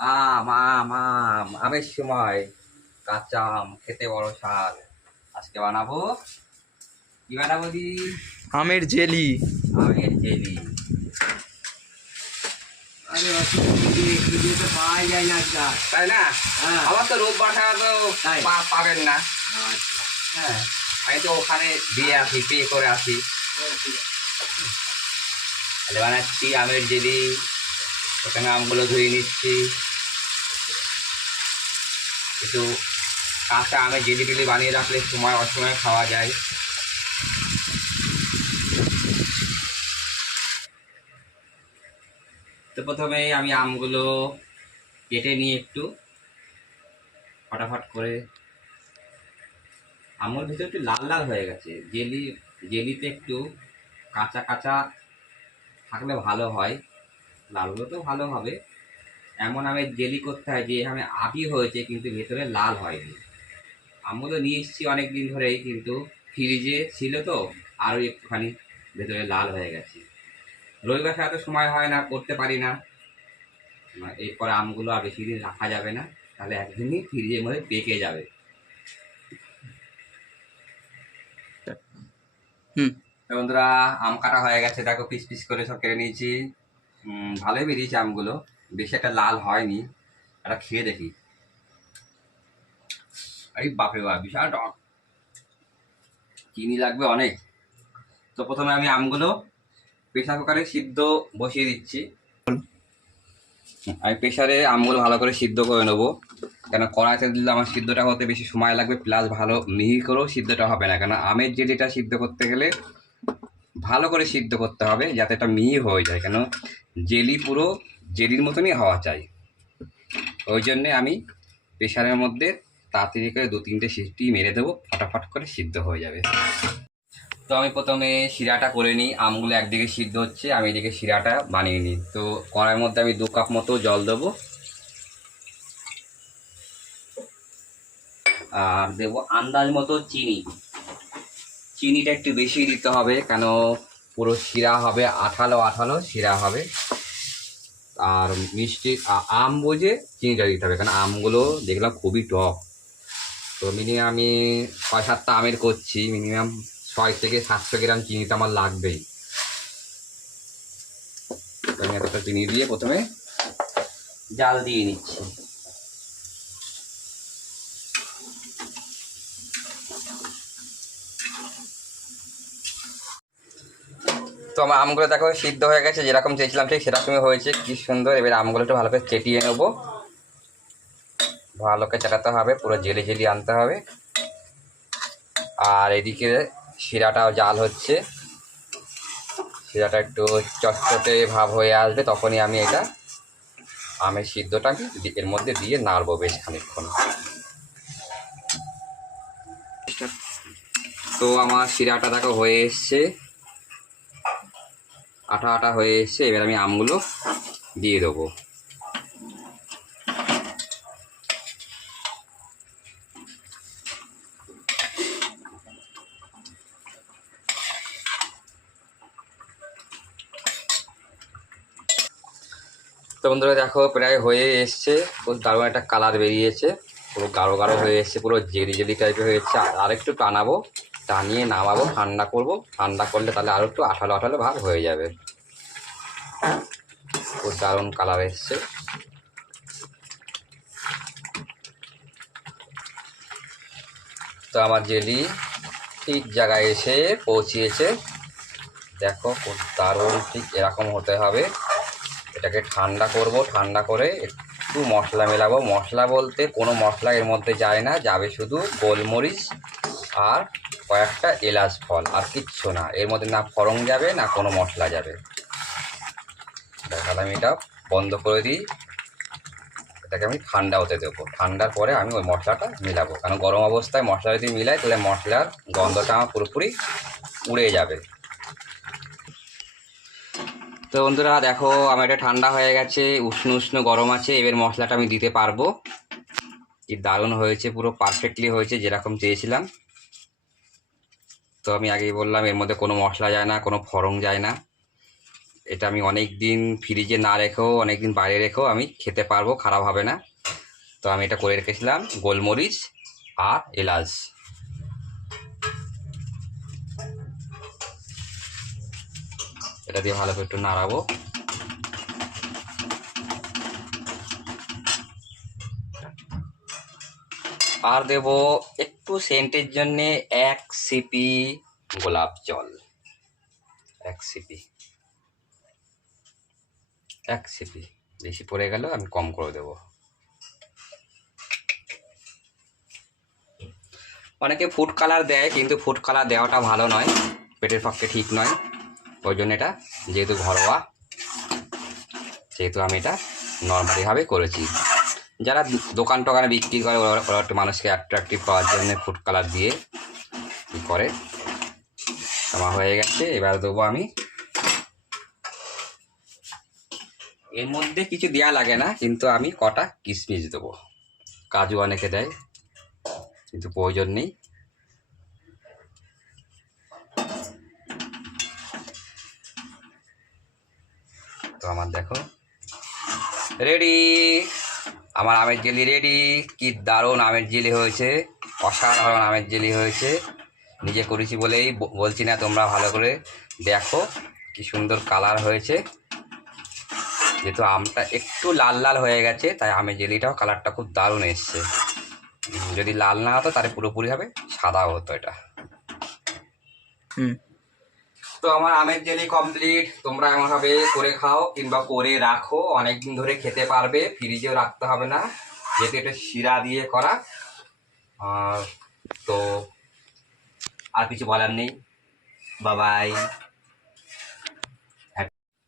আম আম আম আমের সময় কাঁচা আম খেতে বড় স্বাদ। আজকে বানাবো কি বানাবো দি? আমের জেলি। আমের জেলি। আরে ভিডিওতে পাওয়া যায় না তাই না? হ্যাঁ। আমার তো ছাড়া তো পাবেন না। হ্যাঁ। আমি তো ওখানে দিয়ে আসি পে করে আসি। তাহলে বানাচ্ছি আমের জেলি। ওখানে আমগুলো ধুয়ে নিচ্ছি। একটু কাঁচা আমের জেলি টেলি বানিয়ে রাখলে সময় অসময় খাওয়া যায়। তো প্রথমে আমি আমগুলো কেটে নিয়ে একটু ফটাফট করে আমগুলোর ভিতরে একটু লাল লাল হয়ে গেছে। জেলি জেলিতে একটু কাঁচা কাঁচা থাকলে ভালো হয়। লালগুলো তো ভালো হবে। এমন আমের জেলি করতে হয় যে আমি আবি হয়েছে কিন্তু ভেতরে লাল হয়নি। আমগুলো নিয়ে এসেছি অনেক দিন ধরেই কিন্তু ফ্রিজে ছিল তো আরও একটুখানি ভেতরে লাল হয়ে গেছে। রবিবার তো সময় হয় না করতে পারি না। এরপরে আমগুলো আর বেশি দিন রাখা যাবে না তাহলে একদিনই ফ্রিজের মধ্যে পেকে যাবে। তো বন্ধুরা আম কাটা হয়ে গেছে দেখো পিস পিস করে সব কেটে নিয়েছি। ভালোই বেরিয়েছে আমগুলো। বেশি একটা লাল হয়নি, একটা খেয়ে দেখি। এই বাপরে বাপ, বিশাল টক। চিনি লাগবে অনেক। তো প্রথমে আমি আমগুলো প্রেশার কুকারে সিদ্ধ বসিয়ে দিচ্ছি। আমি প্রেশারে আমগুলো ভালো করে সিদ্ধ করে নেব। কেন, কড়াইতে দিলে আমার সিদ্ধটা হতে বেশি সময় লাগবে, প্লাস ভালো মিহি করেও সিদ্ধটা হবে না। কেন, আমের জেলিটা সিদ্ধ করতে গেলে ভালো করে সিদ্ধ করতে হবে, যাতে এটা মিহি হয়ে যায়। কেন, জেলি পুরো জেলির মতনই হওয়া চাই। ওই জন্যে আমি প্রেশারের মধ্যে তাড়াতাড়ি করে দু তিনটে সিটি মেরে দেবো, ফটাফট করে সিদ্ধ হয়ে যাবে। তো আমি প্রথমে শিরাটা করে নিই, আমগুলো একদিকে সিদ্ধ হচ্ছে, আমি এদিকে শিরাটা বানিয়ে নিই। তো কড়ার মধ্যে আমি দু কাপ মতো জল দেবো। আর দেবো আন্দাজ মতো চিনি। চিনিটা একটু বেশি দিতে হবে, কেন পুরো শিরা হবে, আঠালো আঠালো শিরা হবে। আর মিষ্টি আম বুঝে চিনিটা দিতে হবে, কারণ আমগুলো দেখলাম খুবই টক। তো মিনিমাম আমি ছয় সাতটা আমের করছি মিনিমাম ছয় থেকে সাতশো গ্রাম চিনি তো আমার লাগবেই। আমি এতটা চিনি দিয়ে প্রথমে জাল দিয়ে নিচ্ছি তো আমার আমগুলো দেখো সিদ্ধ হয়ে গেছে, যেরকম চেয়েছিলাম ঠিক সেরকমই হয়েছে। কি সুন্দর, এবার আমগুলো একটু ভালো করে চেটিয়ে নেব। ভালো করে চাটাতে হবে, পুরো জেলি জেলি আনতে হবে। আর এদিকে শিরাটাও জাল হচ্ছে। শিরাটা একটু চটচটে ভাব হয়ে আসবে, তখনই আমি এটা আমের দি- এর মধ্যে দিয়ে নাড়বো বেশ খানিকক্ষণ। তো আমার শিরাটা দেখো হয়ে এসছে। আটা আটা হয়ে এসছে, এবার আমি আমগুলো দিয়ে দেবো। তো বন্ধুরা দেখো, প্রায় হয়ে এসছে খুব দারুণ একটা কালার বেরিয়েছে, পুরো গাঢ় গাঢ় হয়ে এসছে, পুরো জেলি জেলি টাইপের হয়েছে আর আরেকটু টানাবো। টানিয়ে নামাবো, ঠান্ডা করব। ঠান্ডা করলে তাহলে আরও একটু আঠালো আঠালো ভাব হয়ে যাবে। খুব দারুণ কালার এসছে। তো আমার জেলি ঠিক জায়গায় এসে পৌঁছিয়েছে। দেখো দারুণ ঠিক এরকম হতে হবে। এটাকে ঠান্ডা করব, ঠান্ডা করে একটু মশলা মেলাবো। মশলা বলতে কোনো মশলা এর মধ্যে যায় না, যাবে শুধু গোলমরিচ আর কয়েকটা এলাচ ফল, আর কিচ্ছু না। এর মধ্যে না ফরং যাবে, না কোনো মশলা যাবে। তাহলে আমি এটা, বন্ধ করে দিই। এটাকে আমি ঠান্ডা হতে দেবো। ঠান্ডার পরে আমি ওই মশলাটা মিলাবো। কারণ গরম অবস্থায় মশলা যদি মিলাই, তাহলে মশলার গন্ধটা আমার পুরোপুরি উড়ে যাবে। তো বন্ধুরা, দেখো, আমার এটা ঠান্ডা হয়ে গেছে, উষ্ণ উষ্ণ গরম আছে, এবার মশলাটা আমি দিতে পারব। কি দারুণ হয়েছে, পুরো পারফেক্টলি হয়েছে, যেরকম চেয়েছিলাম। তো আমি আগেই বললাম, এর মধ্যে কোনো মশলা যায় না, কোনো ফরং যায় না। এটা আমি অনেক দিন ফ্রিজে না রেখেও অনেক দিন বাইরে রেখেও আমি খেতে পারব, খারাপ হবে না। তো আমি এটা করে রেখেছিলাম, গোলমরিচ আর এলাচ। এটা দিয়ে ভালো করে একটু নাড়াবো। আর দেব একটু সেন্টের জন্যে এক সিপি গোলাপ জল। এক সিপি। এক সিপি। বেশি পড়ে গেল, আমি কম করে দেব। অনেকে ফুড কালার দেয়, কিন্তু ফুড কালার দেওয়াটা ভালো নয়, পেটের পক্ষে ঠিক নয়। ওই জন্য এটা যেহেতু ঘরোয়া সেহেতু আমি এটা নর্মালিভাবে করেছি। যারা দোকান টোকানে বিক্রি করে, ওরা একটু মানুষকে অ্যাট্রাকটিভ করার জন্য ফুড কালার দিয়ে ই করে। আমার হয়ে গেছে, এবার দেবো আমি। এর মধ্যে কিছু দেওয়া লাগে না, কিন্তু আমি কটা কিশমিশ দেবো। কাজু অনেকে দেয়, কিন্তু প্রয়োজন নেই। তো আমার দেখো। রেডি আমার আমের জেলি রেডি কি দারুণ আমের জেলি হয়েছে। অসাধারণ আমের জেলি হয়েছে। নিজে করেছি বলেই বলছি না তোমরা ভালো করে। দেখো কি সুন্দর কালার হয়েছে। যেহেতু আমটা একটু লাল লাল হয়ে গেছে, তাই আমের জেলিটাও কালারটা খুব দারুণ এসছে। যদি লাল না হতো তাহলে পুরোপুরি হবে সাদা হতো এটা। হুম। তো আমার আমের জেলি কমপ্লিট তোমরা এমনভাবে করে খাও কিংবা করে রাখো। অনেক দিন ধরে খেতে পারবে, ফ্রিজেও রাখতে হবে না। যেহেতু এটা শিরা দিয়ে করা। আর তো আর কিছু বলার নেই। বাবাই